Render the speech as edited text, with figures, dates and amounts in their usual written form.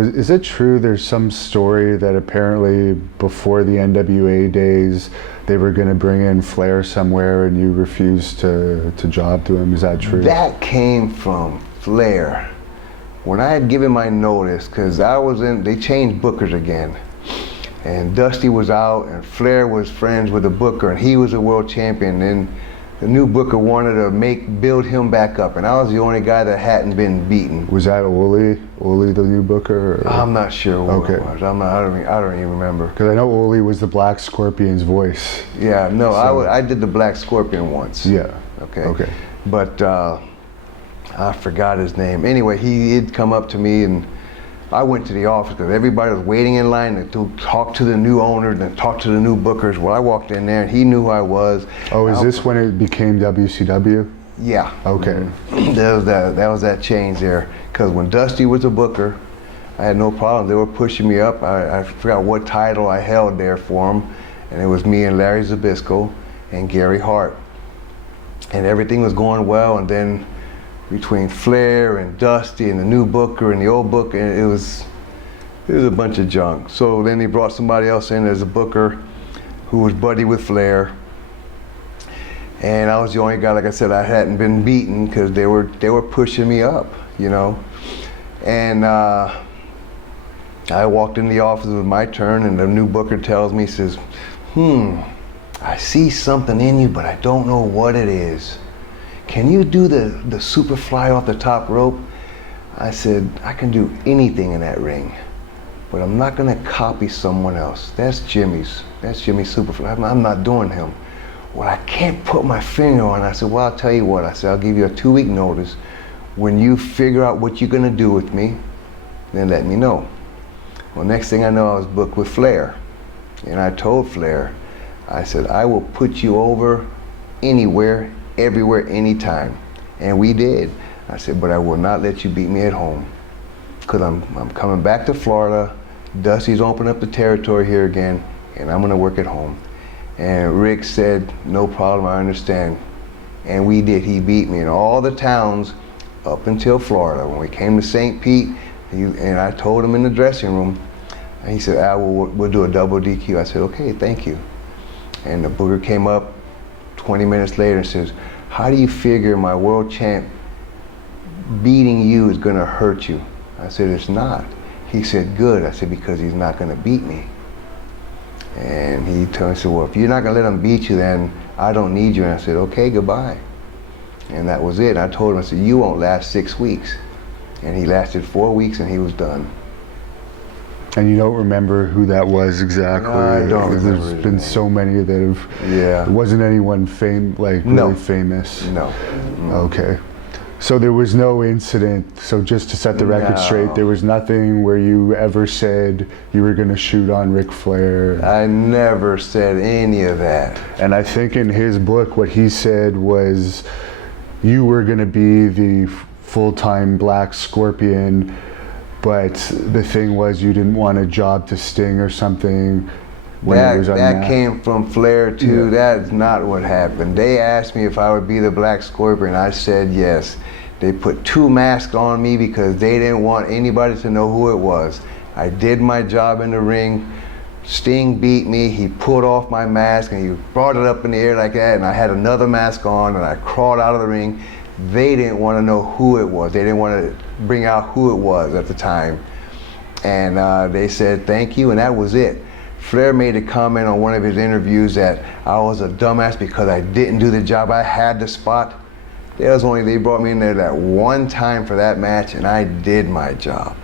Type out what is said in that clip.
Is it true there's some story that apparently before the NWA days they were going to bring in Flair somewhere and you refused to job to him? Is that true? That came from Flair. When I had given my notice, because they changed bookers again. And Dusty was out and Flair was friends with the booker and he was a world champion. And the new booker wanted to build him back up, and I was the only guy that hadn't been beaten. Was that Ole the new booker? Or? I'm not sure what it was. I don't even remember. Because I know Ole was the Black Scorpion's voice. Yeah, no, so. I did the Black Scorpion once. Yeah. Okay. But I forgot his name. Anyway, he'd come up to me and I went to the office because everybody was waiting in line to talk to the new owner and talk to the new bookers. Well, I walked in there and he knew who I was. Oh, is this when it became WCW? Yeah. Okay. That was that change there. Because when Dusty was a booker, I had no problem. They were pushing me up. I forgot what title I held there for them. And it was me and Larry Zbyszko and Gary Hart. And everything was going well. And then between Flair and Dusty and the new booker and the old booker, and it was a bunch of junk. So then they brought somebody else in as a booker who was buddy with Flair. And I was the only guy, like I said, I hadn't been beaten because they were pushing me up, you know. And I walked in the office, it was my turn, and the new booker tells me, he says, I see something in you, but I don't know what it is. Can you do the super fly off the top rope? I said, I can do anything in that ring, but I'm not gonna copy someone else. That's Jimmy's super fly. I'm not doing him. Well, I can't put my finger on it. I said, well, I'll tell you what. I said, I'll give you a 2-week notice. When you figure out what you're gonna do with me, then let me know. Well, next thing I know, I was booked with Flair. And I told Flair, I said, I will put you over anywhere, everywhere, anytime. And we did. I said, but I will not let you beat me at home. Because I'm coming back to Florida, Dusty's opened up the territory here again, and I'm gonna work at home. And Rick said, no problem, I understand. And we did, he beat me in all the towns up until Florida. When we came to St. Pete, and I told him in the dressing room, and he said, we'll do a double DQ. I said, okay, thank you. And the booker came up 20 minutes later and says, how do you figure my world champ beating you is gonna hurt you? I said, it's not. He said, good. I said, because he's not gonna beat me. And he told me, well, if you're not gonna let him beat you, then I don't need you. And I said, okay, goodbye. And that was it. I told him, I said, you won't last 6 weeks. And he lasted 4 weeks and he was done. And you don't remember who that was exactly? No, I don't remember. There's been so many that have, yeah. Wasn't anyone really famous? No. Okay. So there was no incident, so just to set the record straight, there was nothing where you ever said you were gonna shoot on Ric Flair? I never said any of that. And I think in his book, what he said was you were gonna be the full-time Black Scorpion, but the thing was you didn't want a job to Sting or something. That came from Flair too. Yeah. That's not what happened. They asked me if I would be the Black Scorpion. I said yes. They put 2 masks on me because they didn't want anybody to know who it was. I did my job in the ring. Sting beat me. He pulled off my mask and he brought it up in the air like that, and I had another mask on and I crawled out of the ring. They didn't want to know who it was. They didn't want to bring out who it was at the time. And they said thank you, and that was it. Flair made a comment on one of his interviews that I was a dumbass because I didn't do the job. I had the spot. They brought me in there that one time for that match, and I did my job.